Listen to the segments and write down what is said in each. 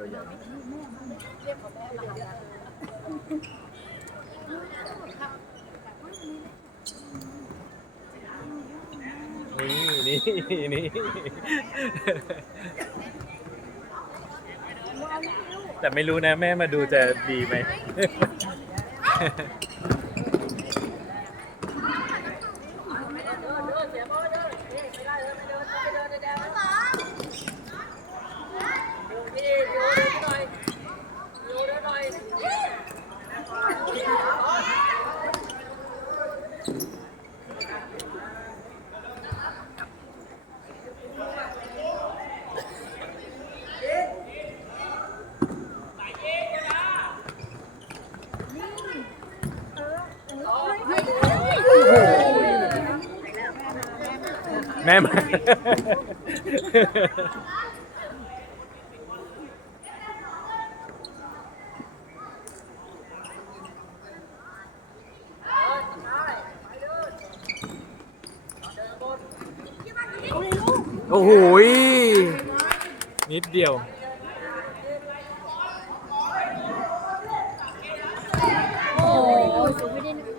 ตัวใหญ่นี่นี่นี่แต่ไม่รู้นะแม่มาดูจะดีไหม แม่มาโอ้โหยนิดเดียว โอ้โหสูงไม่ได้นึก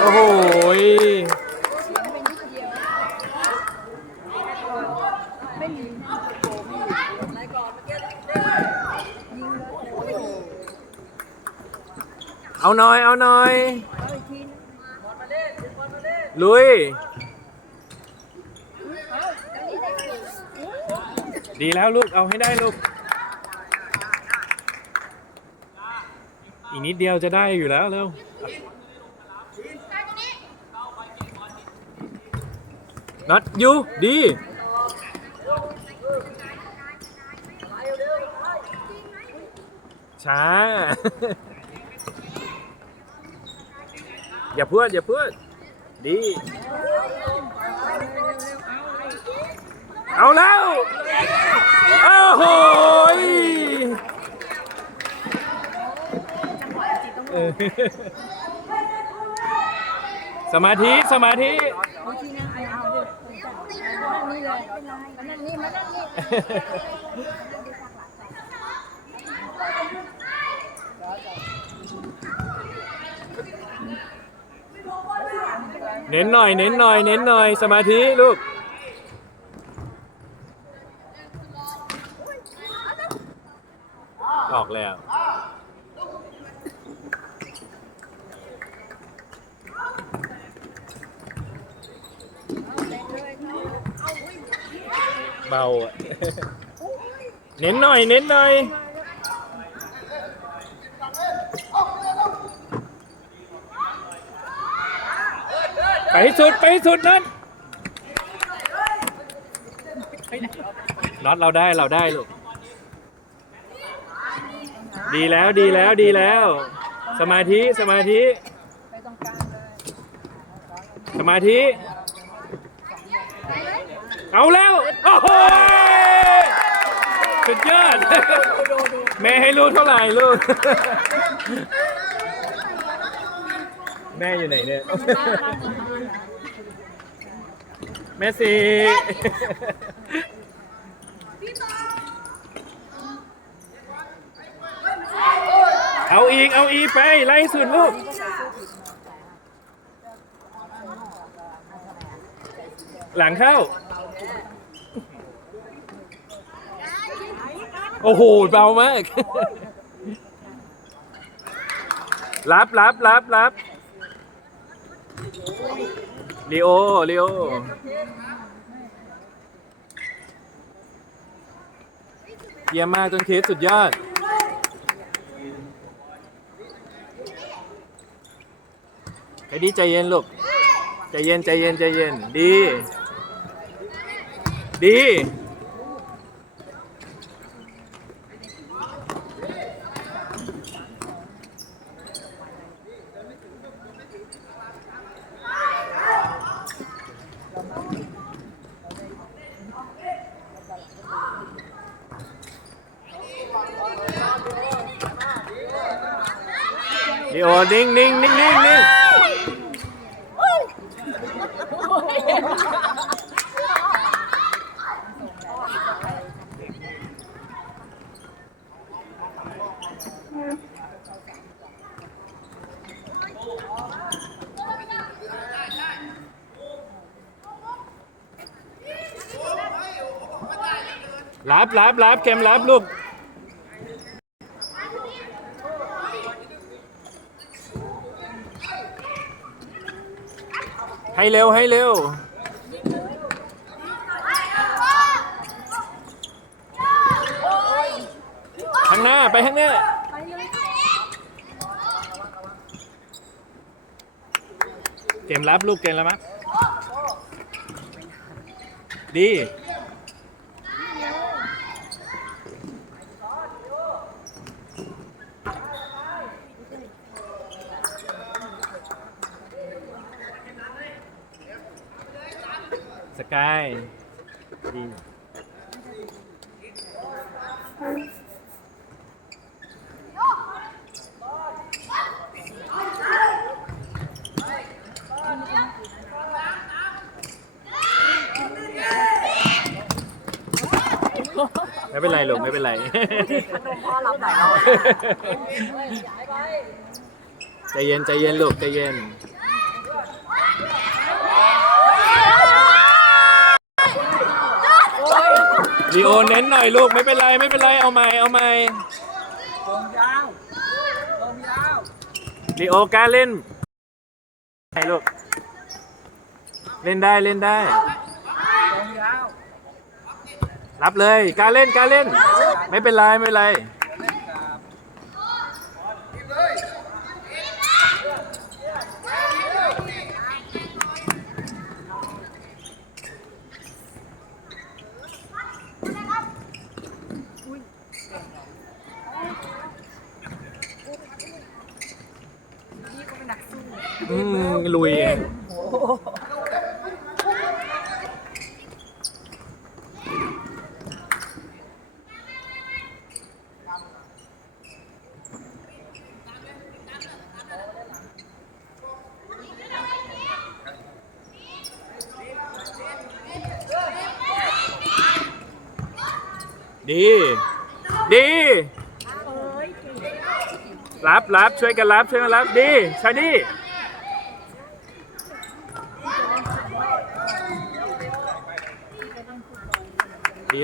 โอ้โหย ไม่มี เอาหน่อย เอาหน่อย ลุยเอาอันนี้ได้กี่ดีแล้วลูก เอาให้ได้ลูก อีกนิดเดียวจะได้อยู่แล้วเร็วนัดยูดี ช้า อย่าพูดอย่าพูดดี เอาแล้วโอ้โหสมาธิสมาธิเอาทีนะเอเอาดินั่งนี่เลยมานั่งนี่มานั่งนี่ เน้นหน่อย เน้นหน่อย เน้นหน่อย สมาธิลูก ออกแล้ว เบาอะเน้นหน่อย เน้นหน่อย ไปให้สุด ไปให้สุดนั้นน็อตเราได้เราได้ลูก ดีแล้วดีแล้วดีแล้ว สมาธิสมาธิ สมาธิ เอาแล้ว โอ้โหสุดยอดแม่ให้ลูกเท่าไหร่ลูก แม่อยู่ไหนเนี่ย แม่สีเอาอีก เอาอีกไป ไล่สุดลูกหลังเข้า โอ้โห เบามาก รับรับรับรับ ลีโอลีโอเยี่ยมมากจนเคสสุดยอด ไอ้ดีใจเย็นลูก ใจเย็นใจเย็นใจเย็น ดี ดี นิ่งนิ่งนิ่งนิ่งนิ่งรับรับรับเกมรับลูก ให้เร็วให้เร็ว ข้างหน้าไปข้างหน้า เกมรับลูกเกมรับมั้ยดี กายดีไม่เป็นไรลูกไม่เป็นไรพ่อรับหลายรอบใจเย็นใจเย็นลูกใจเย็น ลีโอเน้นหน่อยลูกไม่เป็นไรไม่เป็นไรเอาใหม่เอาใหม่ลงยาวลงยาวลีโอกล้าเล่นให้ลูกเล่นได้เล่นได้ลงยาวรับเลยกล้าเล่นกล้าเล่น ไม่เป็นไรไม่เป็นไร อืมลุยดี ดี รับรับช่วยกันรับช่วยกันรับดีชาดี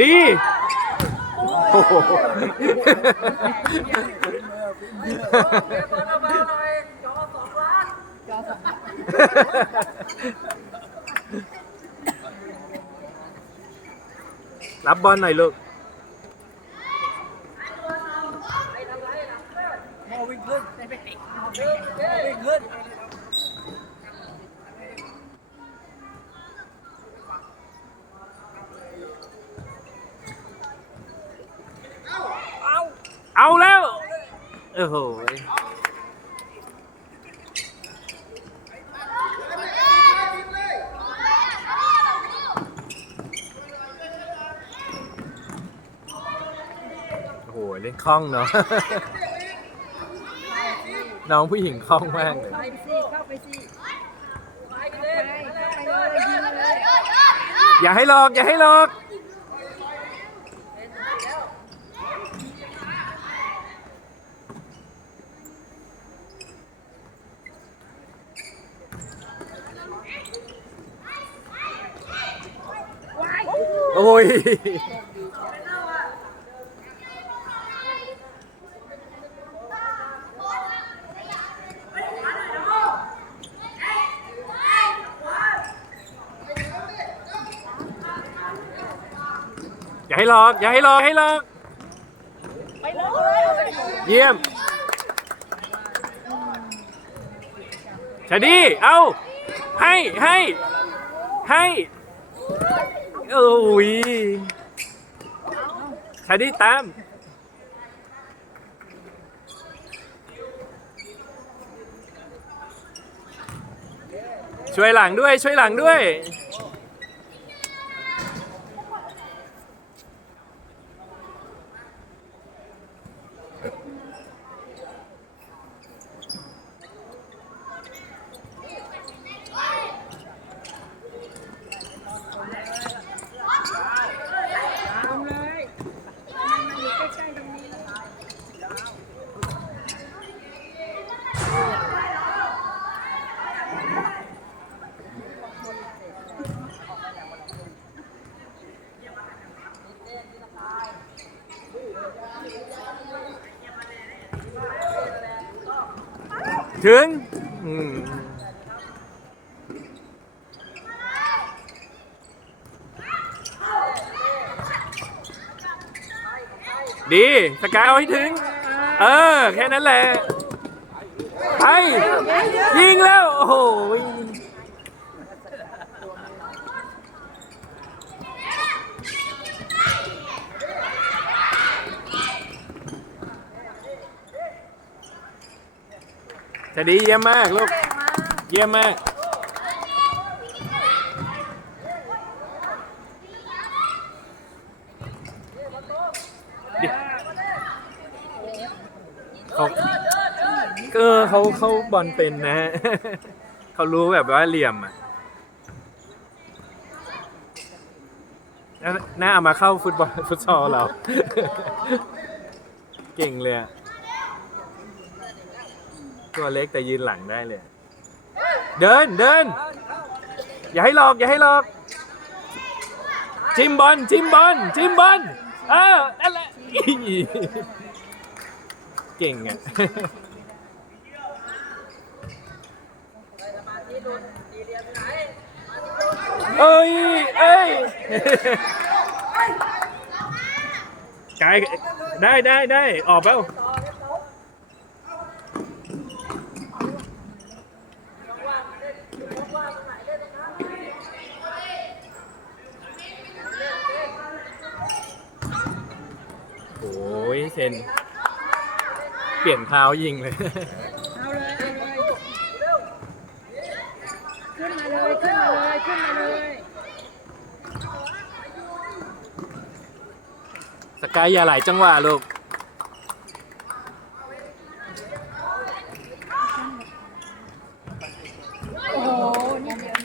ดีมากลูกรับบอลรับบอลรับบอลดึงบอลไว้กันดี โอ้โหรับบอลหน่อยลูก โมวิ่งขึ้นวิ่งขึ้น เอาแล้ว โอ้โห โอ้โห เล่นคล่องเนาะ น้องผู้หญิงคล่องมากเลยเข้าไปสิเข้าไปสิไปเลยเข้าไปเลยยิงเลยอย่าให้หลอก อย่าให้หลอก โอ้ย ให้หลอก อย่าให้หลอกให้หลอกไปเลยเยี่ยมชาดีเอาให้ให้ให้โอ้ยชาดีตามช่วยหลังด้วยช่วยหลังด้วย ตามเลยมันอยู่ใกล้ๆตรงนี้ ถึงอืมดีสกายเอาให้ถึง เออ แค่นั้นแหละ ไป ยิงแล้ว โอ้โห จะดีเยี่ยมมากลูก เยี่ยมมาก เขาเออเขาเขาบอลเป็นนะฮะ เขารู้แบบว่าเหลี่ยมอะน่าเอามาเข้าฟุตบอลฟุตซอลเรา เก่งเลยอะ ตัวเล็กแต่ยืนหลังได้เลย เดินเดิน อย่าให้หลอก อย่าให้หลอก จิมบอลจิมบอลจิมบอลเออนั่นแหละเก่งอะเอ้ยเอ้ยกายได้ได้ได้ออกเปล่า โอ้ยเซน เปลี่ยนเท้ายิงเลย เอาเลยเอาเลยขึ้นมาเลย ขึ้นมาเลย ขึ้นมาเลยสกายอย่าไหลจังหวะลูก โอ้โหนี่เดียว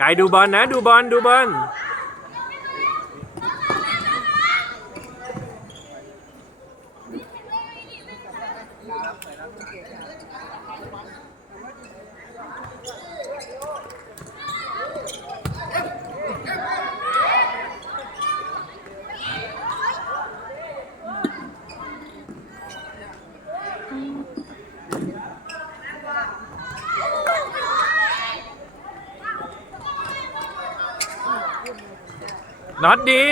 กาย ดูบอลนะ ดูบอลดูบอล น็อตดี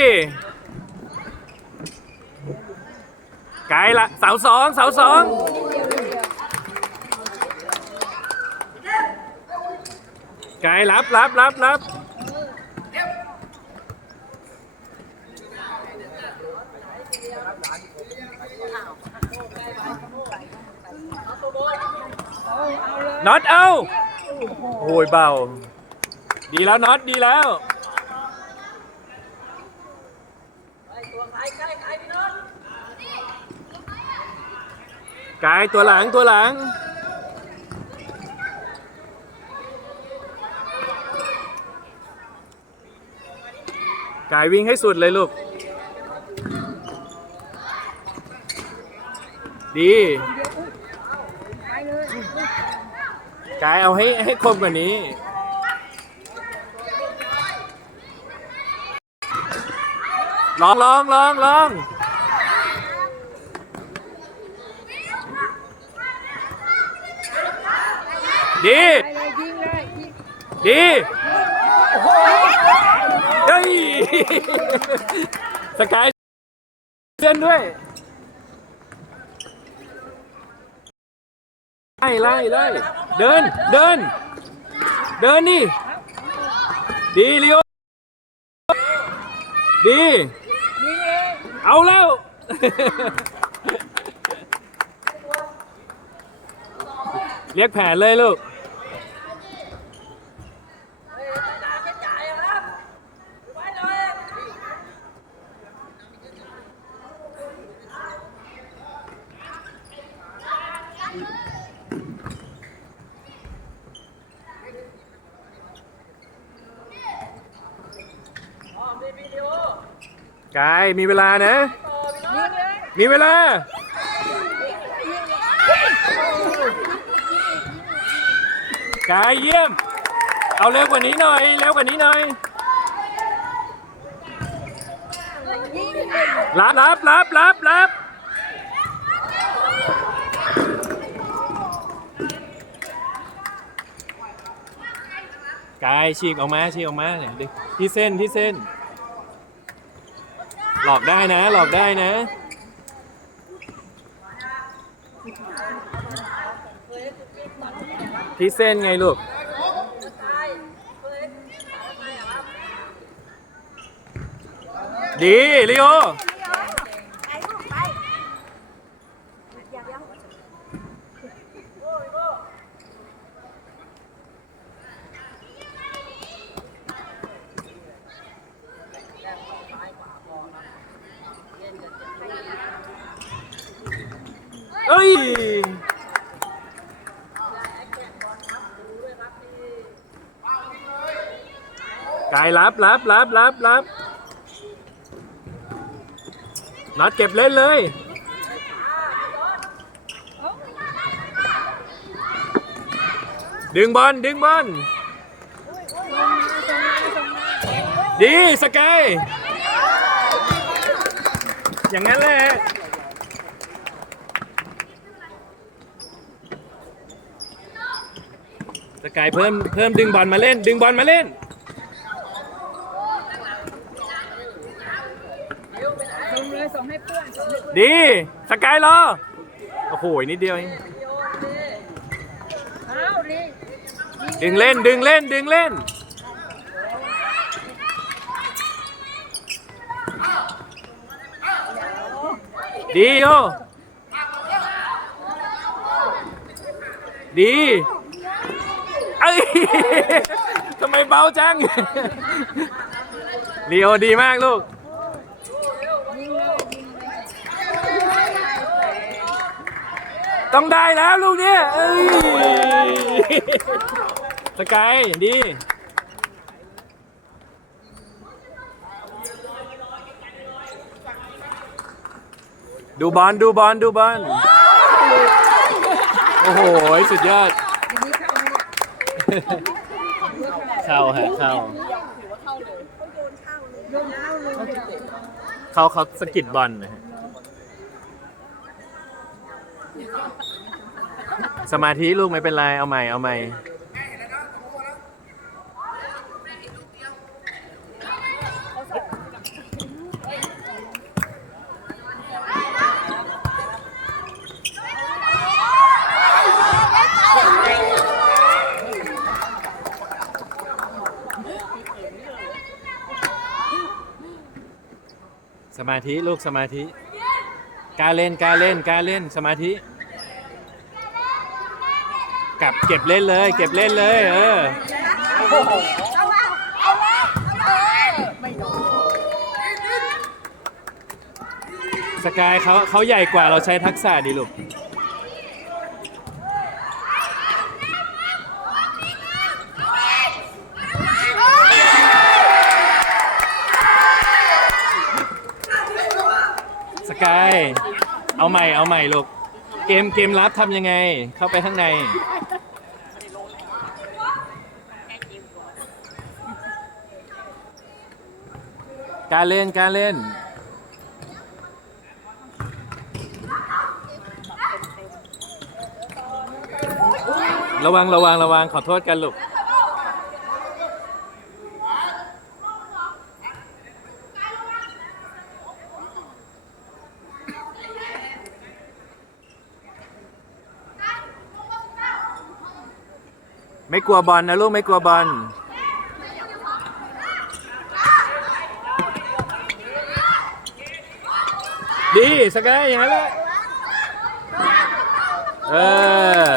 ไกลละเสาสองเสาสองไกลรับรับรับรับน็อตเอาโอ้ยเบา ดีแล้วน็อตดีแล้ว ตัวใครใกล้ใคร กายตัวหลังตัวหลัง กายวิ่งให้สุดเลยลูก ดี กายเอาให้ให้คมกว่านี้ลองลองลองลอง ดี ดีเฮ้ยสกายเล่นด้วย ไล่ไล่ไล่เดิน เดิน เดินนี่ ดีเลียวดี เอาแล้วเรียกแผนเลยลูก มีเวลานะยิงเลยมีเวลา กายเยี่ยม เอาเร็วกว่านี้หน่อย เร็วกว่านี้หน่อยยิงเลยรับรับรับรับรับกายฉีกออกมาฉีกออกมาเนี่ยดิที่เส้นที่เส้นห ลอกได้นะ หลอกได้นะ ที่เส้นไงลูก ดีลิโอ กายรับรับรับรับรับนัดเก็บเล่นเลยดึงบอลดึงบอลดีสกายอย่างนั้นแหละ สกายเพิ่มเพิ่มดึงบอลมาเล่น ดึงบอลมาเล่น ส่งเลยส่งให้เพื่อนส่งให้เพื่อนดีสกายรอโอ้โหนิดเดียวเองเอาดิดึงเล่นดึงเล่นดึงเล่น ดีโอดีเอ้ย ทำไมเบาจังลีโอดีมากลูก ต้องได้แล้วลูกเนี้ยเอ้ยสกายดีดูบอลดูบอลดูบอลโอ้โห สุดยอด เข้าฮะเข้าเขาเขาสกิดบอลนะฮะสมาธิลูกไม่เป็นไร เอาใหม่ เอาใหม่ มาธิลูกสมาธิการเล่นการเล่นการเล่นสมาธิกลับเก็บเล่นเลย เก็บเล่นเลยเออสกายเขาเขาใหญ่กว่าเราใช้ทักษะดีลูก กายเอาใหม่เอาใหม่ลูกเกมเกมรับทำยังไง เข้าไปข้างใน การเล่นการเล่น ระวังระวังระวังขอโทษกันลูก ไม่กลัวบอลนะลูกไม่กลัวบอลดีสกายอย่างนั้นแหละเออ